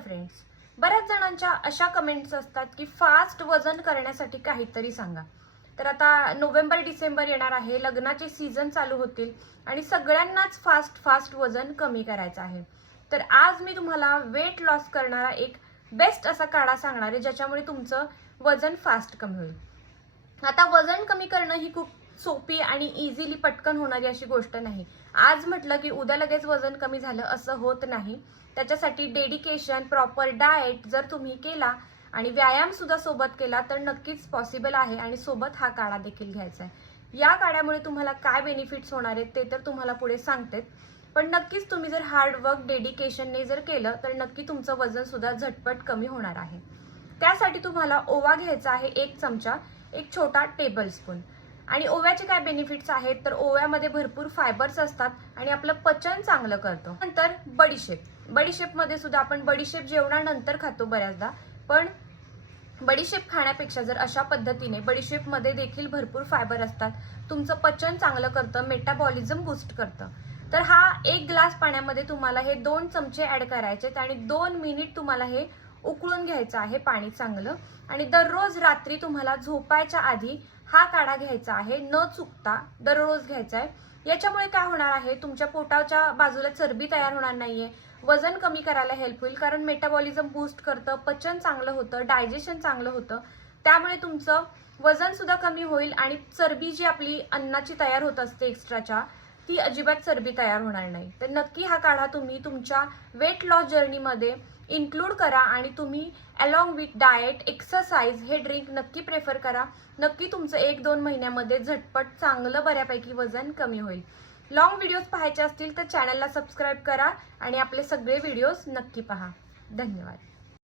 Friends, बऱ्याच जणांच्या अशा कमेंट्स असतात की फास्ट वजन करण्यासाठी काहीतरी सांगा। तर आता नोव्हेंबर डिसेंबर येणार आहे, लग्नाचे सीझन चालू होतील आणि सगळ्यांनाच फास्ट वजन कमी करायचं आहे। तर आज मी तुम्हाला वेट लॉस करणारा एक बेस्ट असा काढा सांगणार आहे ज्याच्यामुळे तुमचं वजन फास्ट कमी होईल। आता वजन कमी करणं ही खूप सोपी आणि इझिली पटकन होणारी अशी गोष्ट नाही। आज म्हटलं की उद्या लगेच वजन कमी झालं असं होत नाही। त्याच्यासाठी डेडिकेशन, प्रॉपर डाएट जर तुम्ही केला आणि व्यायाम सुद्धा सोबत केला तर नक्कीच पॉसिबल आहे आणि सोबत हा काढा देखील घ्यायचा आहे। या काढ्यामुळे तुम्हाला काय बेनिफिट्स होणार आहेत ते तर तुम्हाला पुढे सांगते, पण नक्कीच तुम्ही जर हार्डवर्क डेडिकेशनने जर केलं तर नक्की तुमचं वजन सुद्धा झटपट कमी होणार आहे। त्यासाठी तुम्हाला ओवा घ्यायचा आहे 1 चमचा, एक छोटा टेबलस्पून। आणि ओव्याचे काय बेनिफिट्स आहेत तर ओव्यामध्ये भरपूर फायबर्स असतात आणि आपलं पचन चांगलं करतो। नंतर बडीशेप मध्ये सुद्धा आपण बडीशेप जेवणानंतर खातो बऱ्याचदा, पण बडीशेप खाण्यापेक्षा जर अशा पद्धतीने बडीशेप मध्ये देखील भरपूर फायबर असतात, तुमचं पचन चांगलं करतं, मेटाबॉलिझम बूस्ट करतं। तर हा 1 ग्लास पाण्यामध्ये तुम्हाला हे 2 चमचे ऍड करायचे आणि 2 मिनिट तुम्हाला हे उकळून घ्यायचं आहे पाणी चांगलं। आणि दररोज रात्री तुम्हाला झोपायच्या आधी हा काढा घ्यायचा आहे, न चुकता दररोज घ्यायचा आहे। याच्यामुळे काय होणार आहे, तुमच्या पोटाच्या बाजूला चरबी तयार होणार नाहीये, वजन कमी करायला हेल्प होईल, कारण मेटाबॉलिझम बूस्ट करतं, पचन चांगलं होतं, डायजेशन चांगलं होतं, त्यामुळे तुमचं वजन सुद्धा कमी होईल आणि चरबी जी आपली अन्नाची तयार होत असते एक्स्ट्राच्या, ती अजिबात चरबी तयार होणार नाही। तर नक्की हा काढा तुम्ही तुमच्या वेट लॉस जर्नीमध्ये इन्क्लूड करा आणि तुम्ही अलॉंग विथ डाएट, एक्सरसाइज हे ड्रिंक नक्की प्रेफर करा। नक्की तुमचं 1-2 महिन्यामध्ये झटपट चांगलं बऱ्यापैकी वजन कमी होईल। लॉंग व्हिडिओज पाहायचे असतील तर चॅनलला सबस्क्राईब करा आणि आपले सगळे व्हिडिओज नक्की पहा। धन्यवाद।